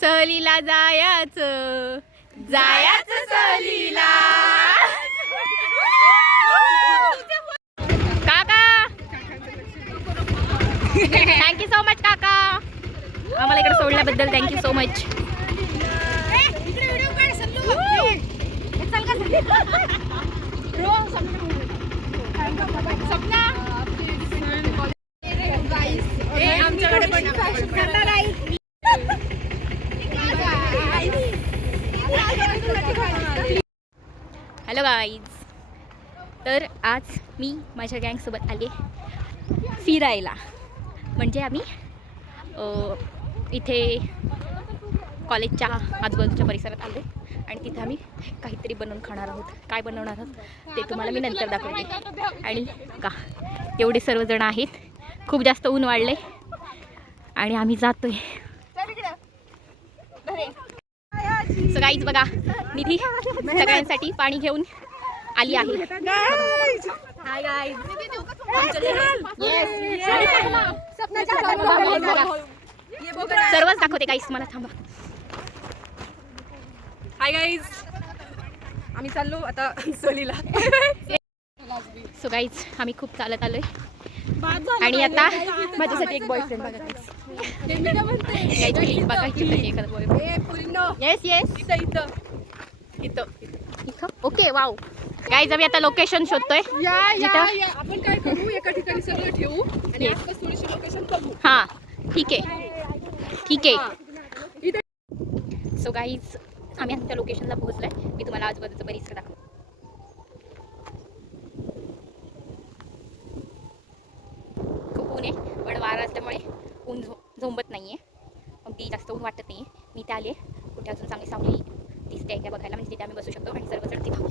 सहलीला जायचं जायचं सहलीला. काका थँक्यू सो मच काका, आम्हाला इकडे सोडल्याबद्दल thank you so much. Hello guys, तर आज मी माझ्या गँगसोबत आले फिरायला. म्हणजे आम्ही इथे कॉलेजच्या आजूबाजूच्या परिसरात आलो आणि तिथे आम्ही काहीतरी बनवून खाणार आहोत. काय बनवणार आहोत ते तुम्हाला मी नंतर दाखवते. आणि का एवढे सर्वजण आहेत, खूप जास्त ऊन वाढले आणि आम्ही जातोय. सो गाईज बघा, निधी सगळ्यांसाठी पाणी घेऊन आली आहे. हाय गाईज, सर्वच दाखवते गाईज, मला थांबा. हाय गाईज, आम्ही चाललो आता सहलीला. सो गाईज आम्ही खूप चालत आलोय आणि आता माझ्यासाठी एक बॉयफ्रेंड बघा. येस येस इथं ओके वाव. गाईज आम्ही आता लोकेशन शोधतोय. आपण काय करू, एका ठिकाणी सगळं ठेवू आणि आसपास थोडीशी लोकेशन बघू. हां ठीक आहे. सो गाईज आम्ही आमच्या लोकेशनला पोहोचलोय. मी तुम्हाला आजूबाजूचं परिसर दाखवतो. खूप ऊन आहे, पण वारा असल्यामुळे ऊन झोंबत नाही आहे. अगदी जास्त ऊन वाटत नाही आहे. मी इथे आले, कुठे अजून चांगली सावली दिसते आहे का बघायला, म्हणजे तिथे आम्ही बसू शकतो आणि सर्वजण तिथे खाऊ.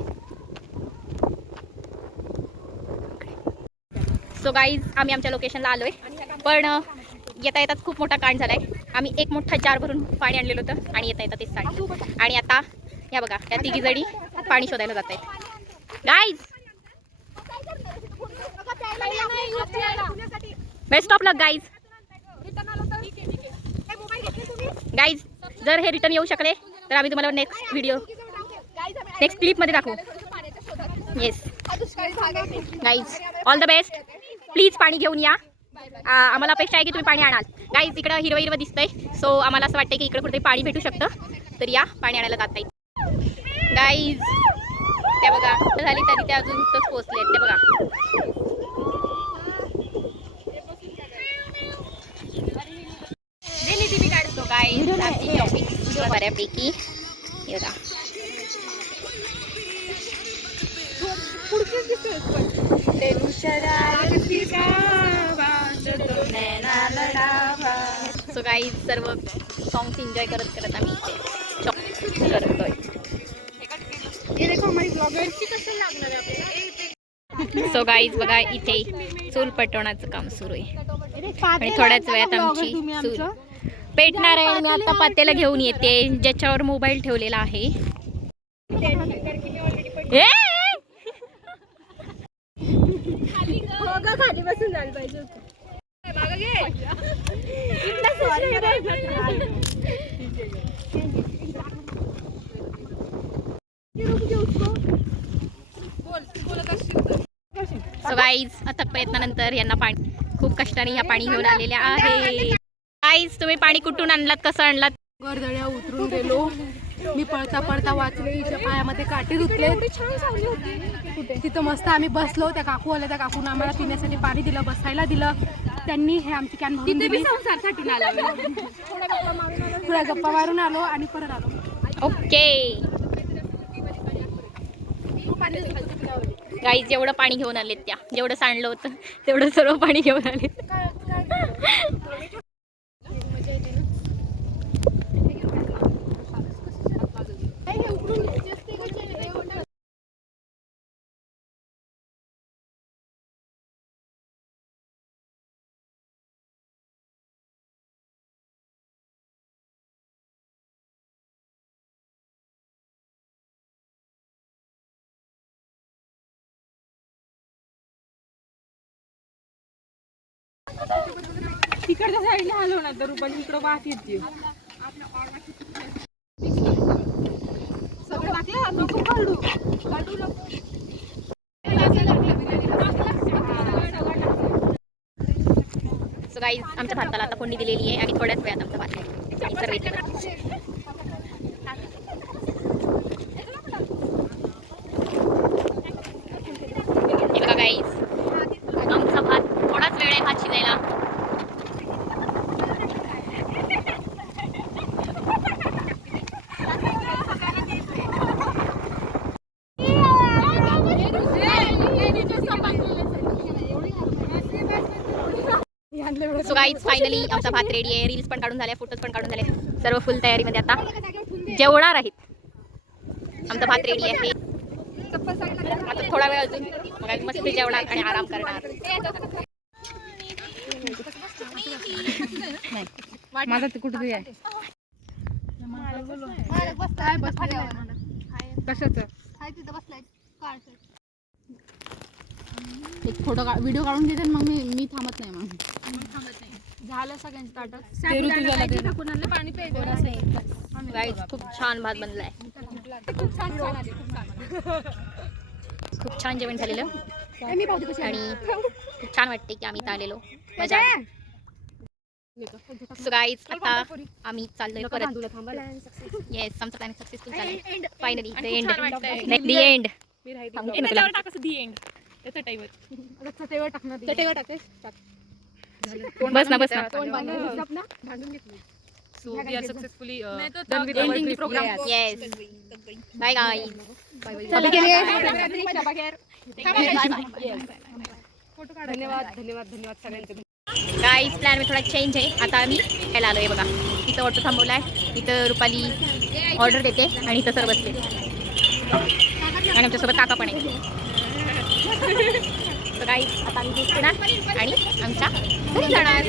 सो गाईज आम्ही आमच्या लोकेशनला आलो आहे, पण येता येतात खूप मोठा कांड झाला आहे. आम्ही एक मोठा जार भरून पाणी आणलेलं होतं आणि येता तेच सांडलं. आणि आता या बघा, त्या तिघी जणी पाणी शोधायला जात आहेत. Guys best of luck guys. Guys जर हे रिटर्न येऊ शकले तर आम्ही तुम्हाला नेक्स्ट क्लिपमध्ये दाखवू. Yes guys, all the best. Please पाणी घेऊन या. आम्हाला अपेक्षा आहे की तुम्ही पाणी आणाल. गाईज इकडं हिरवं हिरवं दिसतंय, सो आम्हाला असं वाटतं की इकडं कुठेतरी पाणी भेटू शकतं, तर या पाणी आणायला जात नाही. गाईज त्या बघा झाली तरी ते अजून इथंच पोहोचले आहेत. ते बघा काढतो. गाईज आमची शॉपिंग बऱ्यापैकी बघा. सो गाईज सर्व सॉंग्स एन्जॉय करत करत आम्ही इथे शॉपिंग करतोय. सो गाईज बघा, इथे चूल पेटवण्याचं काम सुरू आहे आणि थोड्याच वेळात आमची चूल पेटणार आहे. आणि मी आता पातेलं घेऊन येते ज्याच्यावर मोबाईल ठेवलेला आहे. खाली बसून जायला पाहिजे होतं. सो गाईज अथक प्रयत्नानंतर यांना पाणी, खूप कष्टाने ह्या पाणी घेऊन आलेल्या आहे. गाईज तुम्ही पाणी कुठून आणलात, कसं आणलात? गरदड्या उतरून गेलो मी, पळता पळता वाचले. हिच्या पायामध्ये काटे रुतले. तिथं मस्त आम्ही बसलो. त्या काकू आल्या, त्या काकून आम्हाला पिण्यासाठी पाणी दिलं, बसायला दिलं. त्यांनी हे आमची कॅन भरून दिली. थोड्या गप्पा मारून आलो आणि परत आलो. ओके गाईज जेवढं पाणी घेऊन आलेत, त्या जेवढं सांडलं होतं तेवढं सर्व पाणी घेऊन आलेत. तिकडच्या साईडला हलवणार तर पण इकडं वाट येते. सो गाईज आमच्या भाताला आता फोडणी दिलेली आहे आणि थोड्याच वेळात आमचा भात आहे सर्व इथे. हे बघा गाईज आमचा भात थोडाच वेळ आहे भात शिजायला. सो गाईज फायनली आमचा भात रेडी आहे. रील्स पण काढून झाले, फोटोज पण काढून झाले, सर्व फुल तयारीमध्ये. आता जेवणार आहेत. आमचा भात रेडी आहे. आता थोडा वेळ अजून मग मस्त जेवणार आणि आराम करणार. माझा ते कुठे आहे कशाचं एक फोटो व्हिडिओ काढून घेते मग मी थांबत नाही. मग झालं सगळ्यांचं ताटात. पाणी गाईज खूप छान भात बनलाय. खूप छान जेवण झालेलं आणि खूप छान वाटते की आम्ही इथं आलेलो. मजा आली. सो गाईज आता आम्ही चाललोय परत. येस आमचा प्लॅन सक्सेसफुल झालाय finally. The end. The end. बस ना बस ना. So we are successfully done with ending the program. Yes. Bye guys. धन्यवाद सगळ्यांचे. गाईज प्लॅन में थोडा चेंज आहे. आता आम्ही यायला आलोय बघा. इथं ऑटो थांबवलाय. इथं रुपाली ऑर्डर देते आणि इथं सर बसले आणि आमच्यासोबत काका पण आहे. तर गाईज आता आम्ही दिसणार आणि आमच्या घरी जाणार.